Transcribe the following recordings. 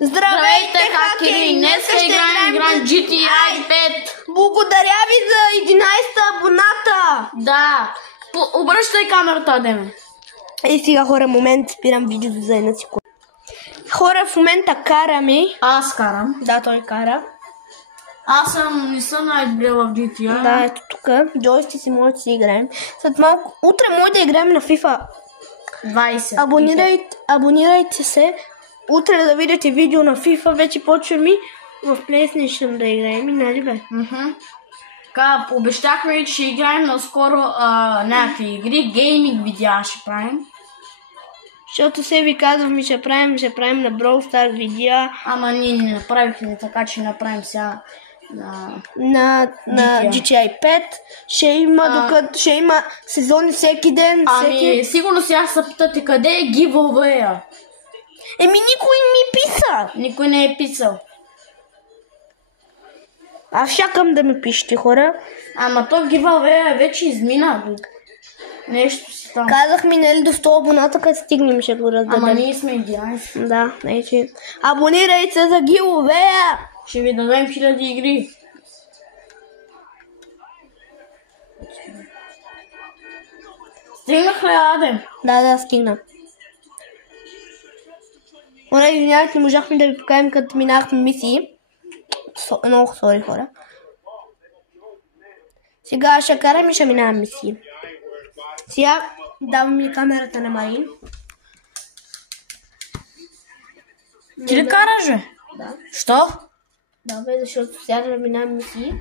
Здравейте, хакери! Днес ще играем GTA 5. Благодаря ви за 11-та абоната. Да. Обръщай камерата, Адеме. И сега, хора, момент, спирам видеото за една секунда. Хора, в момента караме. Аз карам. Да, той кара. Аз не съм най-добре в GTA. Да, ето тук. Джойсти си може да си играем. След малко, утре може да играем на FIFA 20. Абонирайте се. Утре да видите видео на FIFA, вече почваме в PlayStation да играем, нали бе? Така, обещахме, че ще играем наскоро някакви игри, гейминг видеа ще правим. Защото се ви казваме, ще правим на Brawl Stars видеа. Ама ние не направихме така, че направим сега на GTA 5. Ще има сезони всеки ден. Ами, сигурно сега се питате къде е giveaway-а. Никой не ми писа. Никой не е писал. Аз чакам да ми пишете, хора. Ама то giveaway вече измина. Нещо си там. Казахме, нали, до 100 абоната, като стигнем ще го раздадем. Ама ние сме 11. Да, вече. Абонирайте се за giveaway-а. Ще ви дадем 1000 игри. Стигнах ли, Адем? Да, стигна. Хора, извинявайте, можахме да ви покажем като минахме мисии. Много сори, хора. Сега ще карам и ще минавам мисии. Сега давам ми камерата на Марин. Ти ли караш, бе? Да. Що? Да, бе, защото сега да минавам мисии.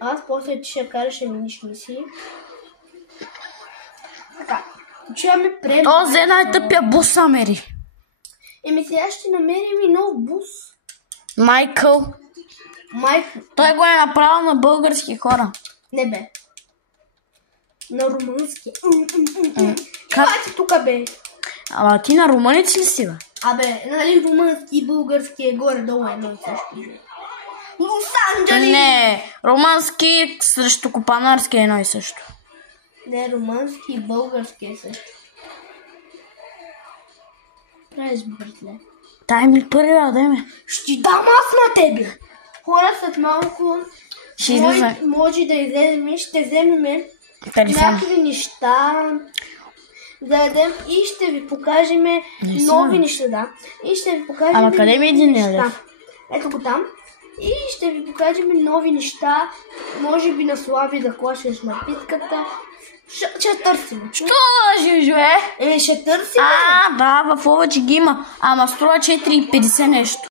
Аз после ти ще караш и миниш мисии. Така. Чуваме пред... О, за най-тъпия бус намери. Сега ще намерим и нов бус. Майкъл. Той го е направил на български хора. Не бе. На румънски. Това си тук, бе. Ама ти на румънец ли си, бе? Абе, нали румънски и български е горе-долу едно и също. Лос-Анджелес! Не, румънски срещу копанарски е едно и също. Не, румънски и български е също. Правиш, братле. Дай ми първия, дай ме. Ще дам аз на тебе. Хора, след малко може да излезем и ще вземем някакви неща, да ядем и ще ви покажем нови неща, да. И ще ви покажем. Ама къде ми един лев? Ето го там. И ще ви покажем нови неща. Може би на Слави да клашеш напитката. Ще търсим. Що лъжиш, бе? Ще търсим. Да, в повече ги има. Ама струва 4,50 нещо.